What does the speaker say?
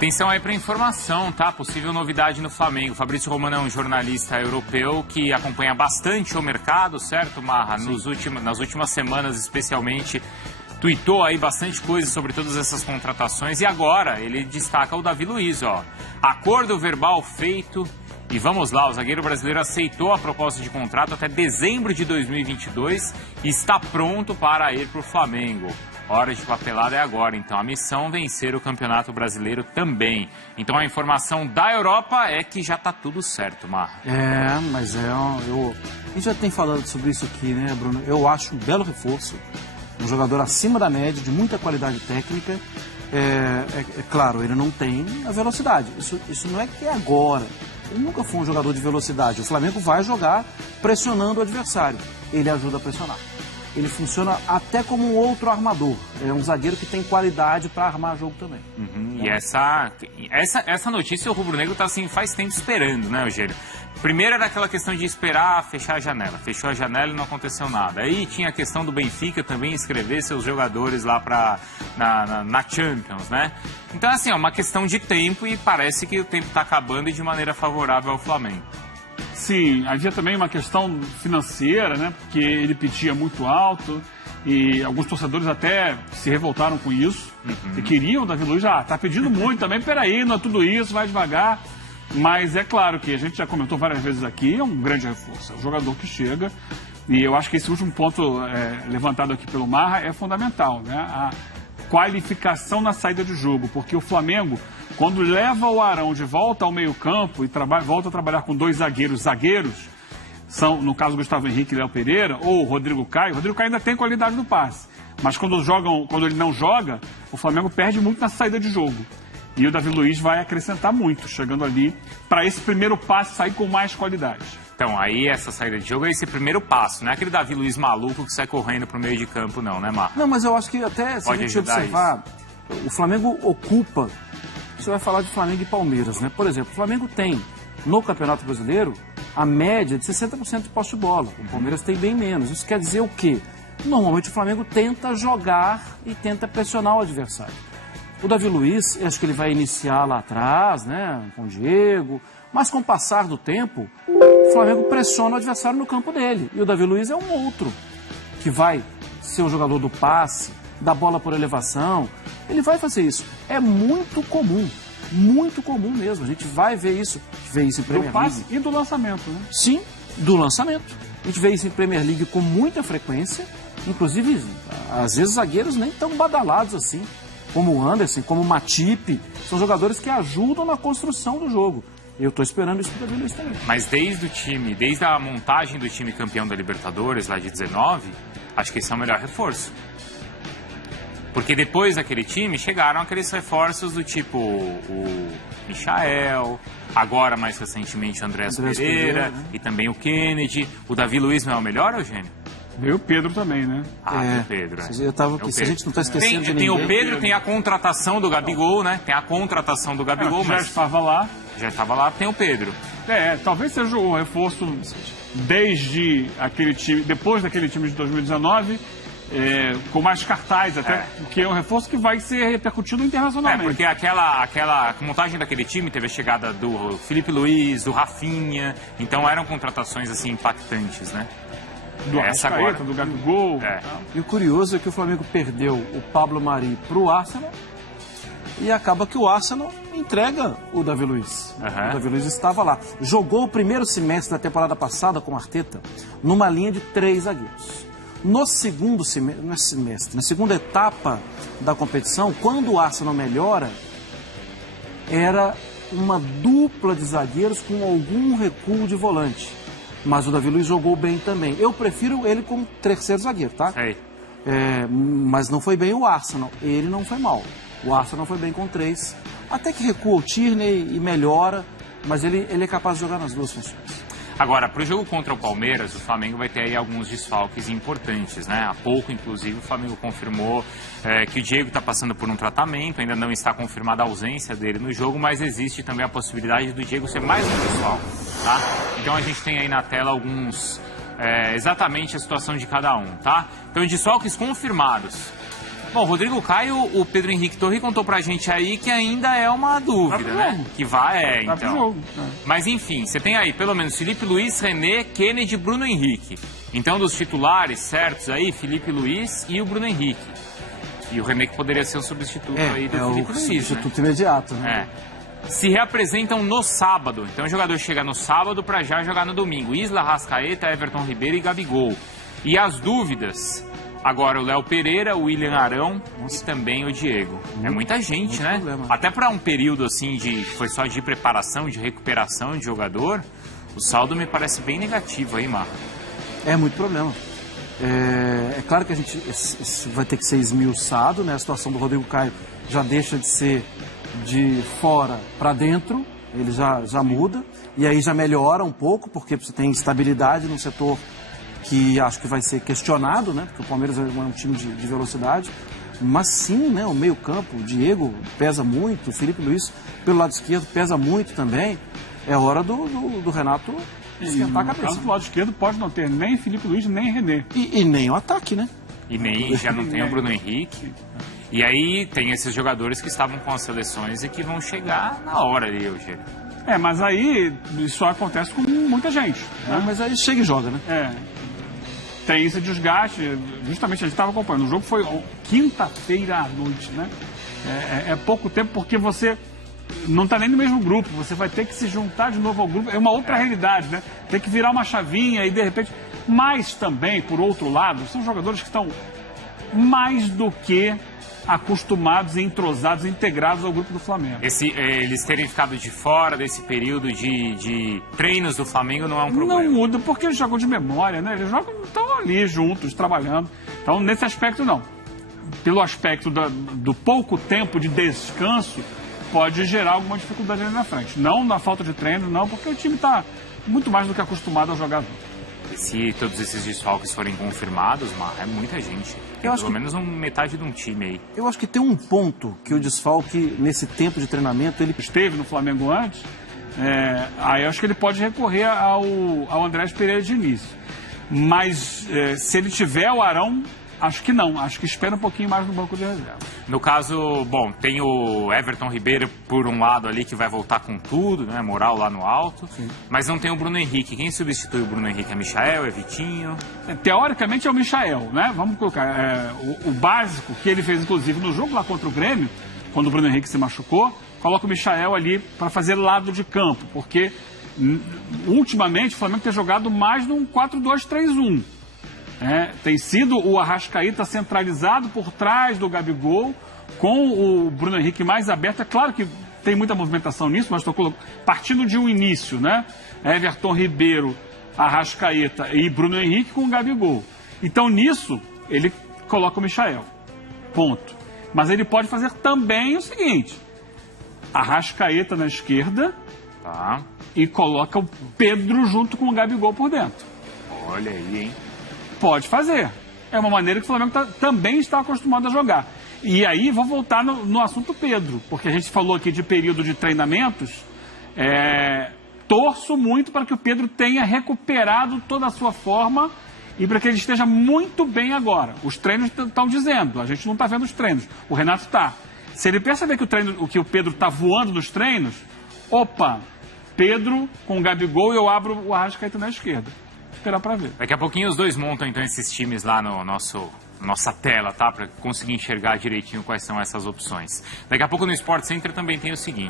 Atenção aí para informação, tá? Possível novidade no Flamengo. Fabrício Romano é um jornalista europeu que acompanha bastante o mercado, certo, Marra? Nas últimas semanas, especialmente, tuitou aí bastante coisa sobre todas essas contratações. E agora ele destaca o Davi Luiz, ó. Acordo verbal feito. E vamos lá, o zagueiro brasileiro aceitou a proposta de contrato até dezembro de 2022 e está pronto para ir para o Flamengo. Hora de papelada é agora, então. A missão é vencer o Campeonato Brasileiro também. Então a informação da Europa é que já está tudo certo, Marra. Mas a gente já tem falado sobre isso aqui, né, Bruno? Eu acho um belo reforço. Um jogador acima da média, de muita qualidade técnica. É claro, ele não tem a velocidade. Isso não é que é agora. Ele nunca foi um jogador de velocidade. O Flamengo vai jogar pressionando o adversário. Ele ajuda a pressionar. Ele funciona até como um outro armador. É um zagueiro que tem qualidade para armar jogo também. E essa notícia o Rubro Negro está assim, faz tempo esperando, né, Eugênio? Primeiro era aquela questão de esperar fechar a janela. Fechou a janela e não aconteceu nada. Aí tinha a questão do Benfica também inscrever seus jogadores lá na Champions, né? Então, assim, é uma questão de tempo e parece que o tempo está acabando e de maneira favorável ao Flamengo. Sim, havia também uma questão financeira, né? Porque ele pedia muito alto e alguns torcedores até se revoltaram com isso. E queriam o Davi Luiz, tá pedindo muito também, peraí, não é tudo isso, vai devagar. Mas é claro que a gente já comentou várias vezes aqui, é um grande reforço, é um jogador que chega. E eu acho que esse último ponto levantado aqui pelo Marra é fundamental, né? A qualificação na saída de jogo, porque o Flamengo, quando leva o Arão de volta ao meio-campo e volta a trabalhar com dois zagueiros, são, no caso, Gustavo Henrique e Léo Pereira, ou Rodrigo Caio ainda tem qualidade no passe, mas quando ele não joga, o Flamengo perde muito na saída de jogo. E o Davi Luiz vai acrescentar muito, chegando ali, para esse primeiro passe sair com mais qualidade. Então, aí essa saída de jogo é esse primeiro passo, não é aquele Davi Luiz maluco que sai correndo pro meio de campo, não, né, Marcos? Não, mas eu acho que até, se a gente observar, o Flamengo ocupa, você vai falar de Flamengo e Palmeiras, né? Por exemplo, o Flamengo tem, no Campeonato Brasileiro, a média de 60% de posse de bola. O Palmeiras tem bem menos. Isso quer dizer o quê? Normalmente o Flamengo tenta jogar e tenta pressionar o adversário. O Davi Luiz, acho que ele vai iniciar lá atrás, né, com o Diego, mas com o passar do tempo, o Flamengo pressiona o adversário no campo dele. E o Davi Luiz é um outro que vai ser o jogador do passe, da bola por elevação. Ele vai fazer isso. É muito comum mesmo. A gente vai ver isso. A gente vê isso em Premier League. Do passe e do lançamento, né? Sim, do lançamento. A gente vê isso em Premier League com muita frequência. Inclusive, às vezes, zagueiros nem tão badalados assim, como o Anderson, como o Matip. São jogadores que ajudam na construção do jogo. Eu estou esperando isso do Davi Luiz também. Mas desde a montagem do time campeão da Libertadores, lá de 19, acho que esse é o melhor reforço. Porque depois daquele time, chegaram aqueles reforços do tipo o Michael, agora mais recentemente o Andrés Pereira, né? E também o Kennedy. O Davi Luiz não é o melhor, Eugênio? Veio o Pedro também, né? O Pedro. Eu tava aqui, se a gente não está esquecendo de ninguém. Tem o Pedro, tem a contratação do Gabigol, né? Tem a contratação do Gabigol, mas... Já estava lá. Tem o Pedro. Talvez seja o reforço desde aquele time, depois daquele time de 2019, com mais cartaz até, porque é um reforço que vai ser repercutido internacionalmente. Porque aquela montagem daquele time teve a chegada do Felipe Luiz, do Rafinha, então eram contratações assim impactantes, né? Do Arrascaeta, do Gabigol. E o curioso é que o Flamengo perdeu o Pablo Mari para o Arsenal e acaba que o Arsenal entrega o Davi Luiz. O Davi Luiz estava lá. Jogou o primeiro semestre da temporada passada com o Arteta numa linha de 3 zagueiros. No segundo semestre, na segunda etapa da competição, quando o Arsenal melhora, era uma dupla de zagueiros com algum recuo de volante. Mas o Davi Luiz jogou bem também. Eu prefiro ele como terceiro zagueiro, tá? Mas não foi bem o Arsenal. Ele não foi mal. O Arsenal foi bem com 3. Até que recua o Tierney e melhora, mas ele é capaz de jogar nas duas funções. Agora, para o jogo contra o Palmeiras, o Flamengo vai ter aí alguns desfalques importantes, né? Há pouco, inclusive, o Flamengo confirmou que o Diego está passando por um tratamento, ainda não está confirmada a ausência dele no jogo, mas existe também a possibilidade do Diego ser mais um desfalque, tá? Então a gente tem aí na tela exatamente a situação de cada um, tá? Então, desfalques confirmados. Bom, Rodrigo Caio, o Pedro Henrique Torre contou pra gente aí que ainda é uma dúvida, né? Que vai, Vai pro então. jogo. Mas enfim, você tem aí pelo menos Felipe Luiz, René, Kennedy e Bruno Henrique. Então, dos titulares certos aí, Felipe Luiz e o Bruno Henrique. E o René que poderia ser o substituto aí do Felipe Luiz, substituto imediato, né? Se reapresentam no sábado. Então o jogador chega no sábado para já jogar no domingo. Isla, Arrascaeta, Everton Ribeiro e Gabigol. E as dúvidas? Agora o Léo Pereira, o William Arão e também o Diego. É muita gente, né? Problema. Até para um período assim foi só de preparação, de recuperação de jogador, o saldo me parece bem negativo aí, Marco. É muito problema. É claro que a gente vai ter que ser esmiuçado, né? A situação do Rodrigo Caio já deixa de ser de fora para dentro, ele já muda, e aí já melhora um pouco, porque você tem estabilidade no setor que acho que vai ser questionado, né? Porque o Palmeiras é um time de velocidade. Mas sim, né? O meio-campo, o Diego pesa muito, o Felipe Luiz pelo lado esquerdo pesa muito também. É hora do Renato esquentar a cabeça. No caso do lado esquerdo pode não ter nem Felipe Luiz, nem René. E nem o ataque, né? E nem já não tem o Bruno Henrique. E aí tem esses jogadores que estavam com as seleções e que vão chegar na hora ali, Eugênio. Mas aí isso só acontece com muita gente. Né? Mas aí chega e joga, né? Tem esse desgaste, justamente a gente estava acompanhando. O jogo foi quinta-feira à noite, né? É pouco tempo porque você não está nem no mesmo grupo, você vai ter que se juntar de novo ao grupo. É uma outra realidade, né? Tem que virar uma chavinha e de repente. Mas também, por outro lado, são jogadores que estão mais do que acostumados, entrosados, integrados ao grupo do Flamengo. Eles terem ficado de fora desse período de treinos do Flamengo não é um problema. Não muda, porque eles jogam de memória, né? Eles estão ali juntos, trabalhando. Então, nesse aspecto, não. Pelo aspecto do pouco tempo de descanso, pode gerar alguma dificuldade ali na frente. Não na falta de treino, não, porque o time está muito mais do que acostumado a jogar junto. E se todos esses desfalques forem confirmados, é muita gente. Pelo menos metade de um time aí. Eu acho que tem um ponto que o desfalque, nesse tempo de treinamento, ele esteve no Flamengo antes, aí eu acho que ele pode recorrer ao Andrés Pereira de início. Mas se ele tiver o Arão, acho que não. Acho que espera um pouquinho mais no banco de reserva. No caso, bom, tem o Everton Ribeiro por um lado ali que vai voltar com tudo, né? Moral lá no alto. Sim. Mas não tem o Bruno Henrique. Quem substitui o Bruno Henrique? É Michael? É Vitinho? Teoricamente é o Michael, né? Vamos colocar o básico que ele fez, inclusive, no jogo lá contra o Grêmio, quando o Bruno Henrique se machucou, coloca o Michael ali para fazer lado de campo, porque ultimamente o Flamengo tem jogado mais num 4-2-3-1. Tem sido o Arrascaeta centralizado por trás do Gabigol, com o Bruno Henrique mais aberto. É claro que tem muita movimentação nisso, mas estou partindo de um início, né? Everton Ribeiro, Arrascaeta e Bruno Henrique com o Gabigol. Então, nisso, ele coloca o Michael. Ponto. Mas ele pode fazer também o seguinte: Arrascaeta na esquerda e coloca o Pedro junto com o Gabigol por dentro. Olha aí, hein? Pode fazer. É uma maneira que o Flamengo também está acostumado a jogar. E aí, vou voltar no assunto Pedro, porque a gente falou aqui de período de treinamentos. Torço muito para que o Pedro tenha recuperado toda a sua forma e para que ele esteja muito bem agora. Os treinos estão dizendo, a gente não está vendo os treinos, o Renato está. Se ele perceber que o Pedro está voando nos treinos, Pedro com o Gabigol e eu abro o Arrascaeta na esquerda. Esperar para ver. Daqui a pouquinho os dois montam então esses times lá no nossa tela, tá? Para conseguir enxergar direitinho quais são essas opções. Daqui a pouco no Sport Center também tem o seguinte.